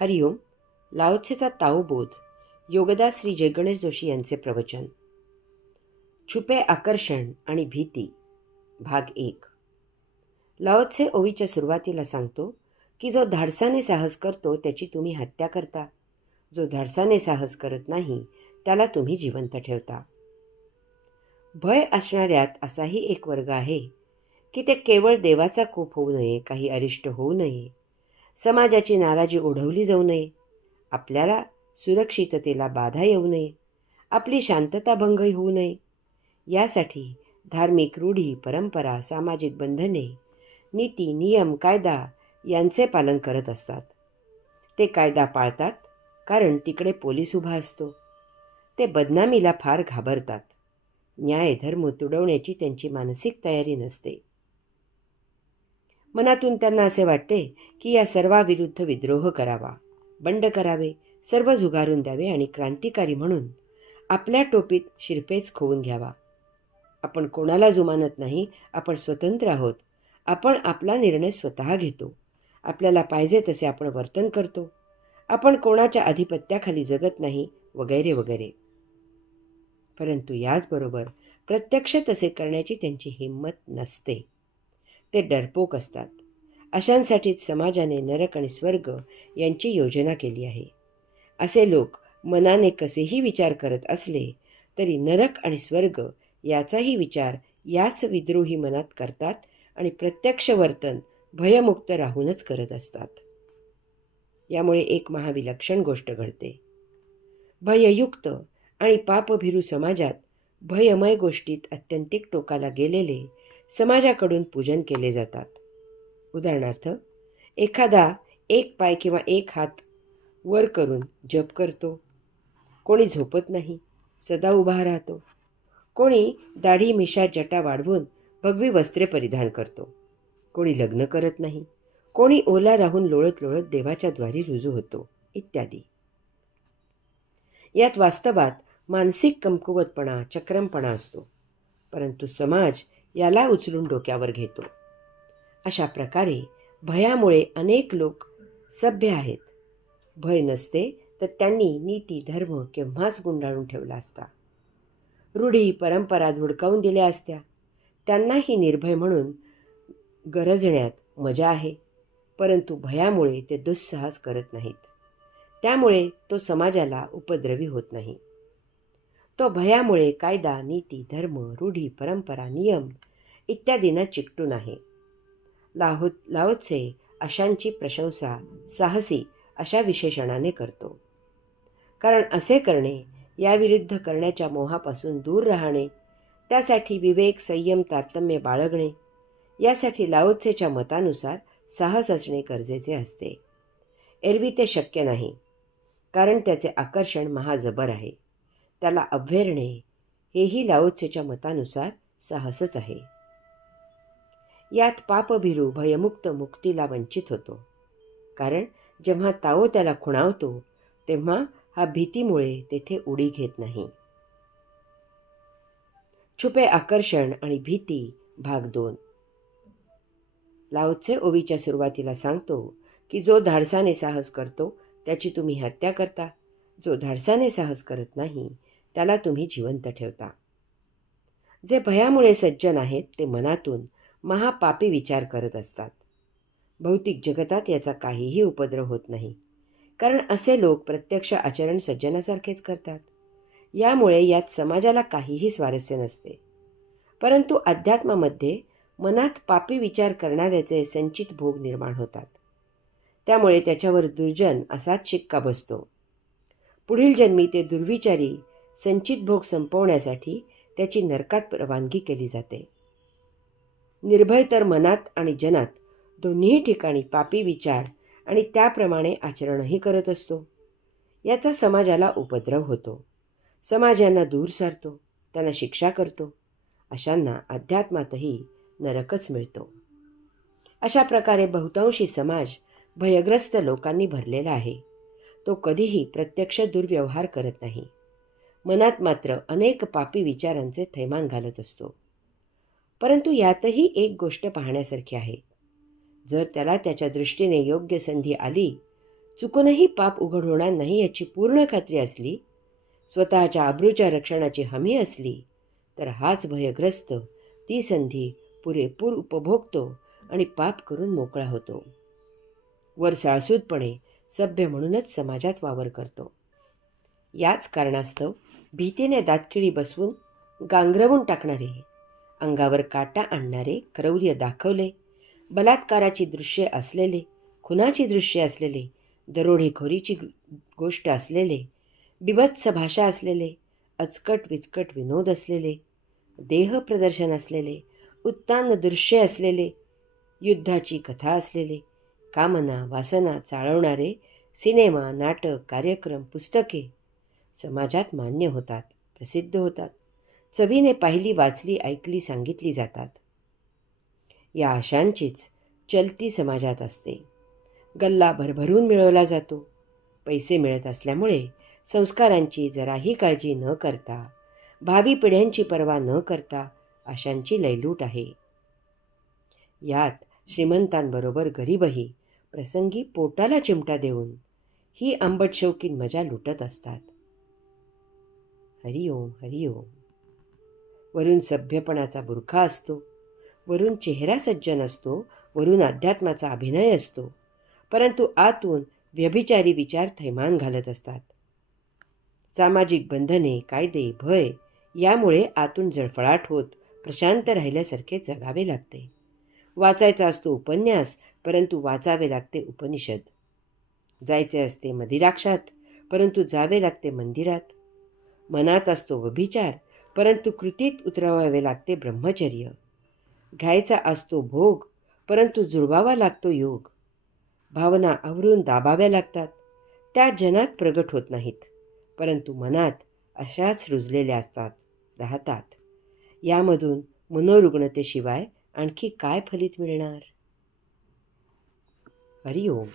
हरिओम. लाओत्सेचा ताओबोध. योगदास श्री जयगणेश जोशी यांचे प्रवचन. छुपे आकर्षण आणि भीती. भाग 1. लाओत्से ओवीच्या सुरुवातीला सांगतो की जो धाडसाने साहस करतो त्याची तुम्ही हत्या करता. जो धाडसाने साहस करत नाही त्याला तुम्ही जिवंत ठेवता. भय असणाऱ्यात असाही एक वर्ग आहे की ते केवळ देवाचा कोप होऊ नये, काही अरिष्ट होऊ नये, समाजाची नाराजी ओढवली जाऊ नये, आपल्याला सुरक्षिततेला बाधा येऊ नये, आपली शांतता भंग होऊ नये, यासाठी धार्मिक रूढी, परंपरा, सामाजिक बंधने, नीती, नियम, कायदा यांचे पालन करत असतात. ते कायदा पाळतात कारण तिकडे पोलीस उभा असतो. ते बदनामीला फार घाबरतात. न्याय धर्म तुडवण्याची त्यांची मानसिक तयारी नसते. मनातून त्यांना असे वाटते की या सर्वाविरुद्ध विद्रोह करावा, बंड करावे, सर्व झुगारून द्यावे आणि क्रांतिकारी म्हणून आपल्या टोपीत शिरपेच खोवून घ्यावा. आपण कोणाला जुमानत नाही, आपण स्वतंत्र आहोत, आपण आपला निर्णय स्वतः घेतो, आपल्याला पाहिजे तसे आपण वर्तन करतो, आपण कोणाच्या अधिपत्याखाली जगत नाही, वगैरे वगैरे. परंतु याचबरोबर प्रत्यक्ष तसे करण्याची त्यांची हिंमत नसते. ते डरपोक असतात. अशांसाठीच समाजाने नरक आणि स्वर्ग यांची योजना केली आहे. असे लोक मनाने कसेही विचार करत असले तरी नरक आणि स्वर्ग याचाही विचार याच विद्रोही मनात करतात आणि प्रत्यक्ष वर्तन भयमुक्त राहूनच करत असतात. यामुळे एक महाविलक्षण गोष्ट घडते. भययुक्त आणि पापभीरू समाजात भयमय गोष्टीत अत्यंतिक टोकाला गेलेले समाजाकडून पूजन केले जातात. उदाहरणार्थ, एखादा एक पाय किंवा एक हात वर करून जप करतो. कोणी झोपत नाही, सदा उभा राहतो. कोणी दाढी मिशा जटा वाढवून भगवी वस्त्रे परिधान करतो. कोणी लग्न करत नाही, कोणी ओला राहून लोळत लोळत देवाच्या द्वारी रुजू होतो, इत्यादी. यात वास्तवात मानसिक कमकुवतपणा, चक्रमपणा असतो. परंतु समाज याला उचलून डोक्यावर घेतो. अशा प्रकारे भयामुळे अनेक लोक सभ्य आहेत. भय नसते तर त्यांनी नीती धर्म केव्हाच गुंडाळून ठेवला असता. रूढी परंपरा धुडकावून दिल्या असत्या. त्यांनाही निर्भय म्हणून गरजण्यात मजा आहे. परंतु भयामुळे ते दुस्साहस करत नाहीत. त्यामुळे तो समाजाला उपद्रवी होत नाही. तो भयामुळे कायदा, नीती, धर्म, रूढी, परंपरा, नियम इत्यादींना चिकटून आहे. लाओत्से अशांची प्रशंसा साहसी अशा विशेषणाने करतो. कारण असे करणे, याविरुद्ध करण्याच्या मोहापासून दूर राहणे, त्यासाठी विवेक, संयम, तारतम्य बाळगणे, यासाठी लाओत्सेच्या मतानुसार साहस असणे गरजेचे असते. एरवी ते शक्य नाही, कारण त्याचे आकर्षण महाजबर आहे. त्याला अभ्यरणे हेही लाओत्सेच्या मतानुसार साहसच आहे. यात पापभीरू भयमुक्त मुक्तीला वंचित होतो. कारण जेव्हा ताओ त्याला खुणावतो तेव्हा हा भीतीमुळे तेथे उडी घेत नाही. छुपे आकर्षण आणि भीती. भाग 2. लाओत्से ओवीच्या सुरुवातीला सांगतो की जो धाडसाने साहस करतो त्याची तुम्ही हत्या करता. जो धाडसाने साहस करत नाही त्याला तुम्ही जिवंत ठेवता. जे भयामुळे सज्जन आहेत ते मनातून महापापी विचार करत असतात. भौतिक जगतात याचा काहीही उपद्रव होत नाही, कारण असे लोक प्रत्यक्ष आचरण सज्जनासारखेच करतात. यामुळे यात समाजाला काहीही स्वारस्य नसते. परंतु अध्यात्मामध्ये मनात पापी विचार करणाऱ्याचे संचित भोग निर्माण होतात. त्यामुळे त्याच्यावर दुर्जन असाच शिक्का बसतो. पुढील जन्मी ते दुर्विचारी संचित भोग संपवण्यासाठी त्याची नरकात रवानगी केली जाते. निर्भय तर मनात आणि जनात दोन्ही ठिकाणी पापी विचार आणि त्याप्रमाणे आचरणही करत असतो. याचा समाजाला उपद्रव होतो. समाज यांना दूर सारतो, त्यांना शिक्षा करतो. अशांना अध्यात्मातही नरकच मिळतो. अशा प्रकारे बहुतांशी समाज भयग्रस्त लोकांनी भरलेला आहे. तो कधीही प्रत्यक्ष दुर्व्यवहार करत नाही. मनात मात्र अनेक पापी विचारांचे थैमान घालत असतो. परंतु यातही एक गोष्ट पाहण्यासारखी आहे. जर त्याला त्याच्या दृष्टीने योग्य संधी आली चुकूनही पाप उघड होणार नाही याची पूर्ण खात्री असली, स्वतःच्या आबरूच्या रक्षणाची हमी असली, तर हाच भयग्रस्त ती संधी पुरेपूर उपभोगतो आणि पाप करून मोकळा होतो. वर साळसूदपणे सभ्य म्हणूनच समाजात वावर करतो. याच कारणास्तव भीतीने दातखिळी बसवून गांगरवून टाकणारे, अंगावर काटा आणणारे, क्रौर्य दाखवले, बलात्काराची दृश्ये असलेले, खुनाची दृश्ये असलेले, दरोडेखोरीची गोष्ट असलेले, बिभत्स भाषा असलेले, अचकट विचकट विनोद असलेले, देह प्रदर्शन असलेले, उत्तान दृश्य असलेले, युद्धाची कथा असलेले, कामना वासना चाळवणारे सिनेमा, नाटक, कार्यक्रम, पुस्तके समाजात मान्य होतात, प्रसिद्ध होतात, चवीने पाहिली, वाचली, ऐकली, सांगितली जातात. या आशांचीच चलती समाजात असते. गल्ला भरभरून मिळवला जातो. पैसे मिळत असल्यामुळे संस्कारांची जराही काळजी न करता, भावी पिढ्यांची पर्वा न करता आशांची लयलूट आहे. यात श्रीमंतांबरोबर गरीबही प्रसंगी पोटाला चिमटा देऊन ही आंबट शौकीन मजा लुटत असतात. हरिओम हरिओम. वरून सभ्यपणाचा बुरखा असतो, वरून चेहरा सज्जन असतो, वरून अध्यात्माचा अभिनय असतो, परंतु आतून व्यभिचारी विचार थैमान घालत असतात. सामाजिक बंधने, कायदे, भय यामुळे आतून जळफळाट होत प्रशांत राहिल्यासारखे जगावे लागते. वाचायचा असतो उपन्यास, परंतु वाचावे लागते उपनिषद. जायचे असते मदिराक्षात, परंतु जावे लागते मंदिरात. मनात असतो व्यभिचार, परंतु कृतीत उतरवावे लागते ब्रह्मचर्य. घ्यायचा असतो भोग, परंतु जुळवावा लागतो योग. भावना आवरून दाबाव्या लागतात, त्या जनात प्रगट होत नाहीत, परंतु मनात अशाच रुजलेल्या असतात, राहतात. यामधून मनोरुग्णतेशिवाय आणखी काय फलित मिळणार? हरिओम.